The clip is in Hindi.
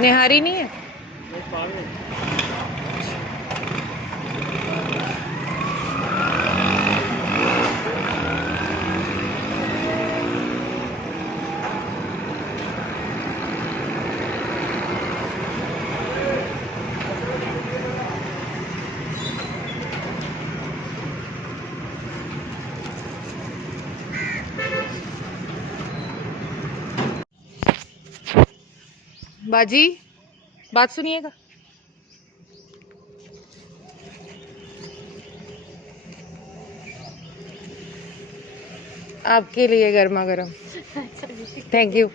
निहारी नहीं है। बाजी बात सुनिएगा। आपके लिए गर्मा गर्म। Thank you.